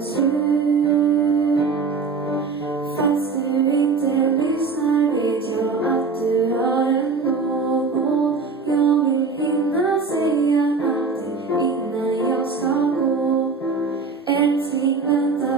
ta slut. Fast du inte lyssnar vet jag att du har en låg, och jag vill hinna säga allting innan jag ska gå. Älskling, vänta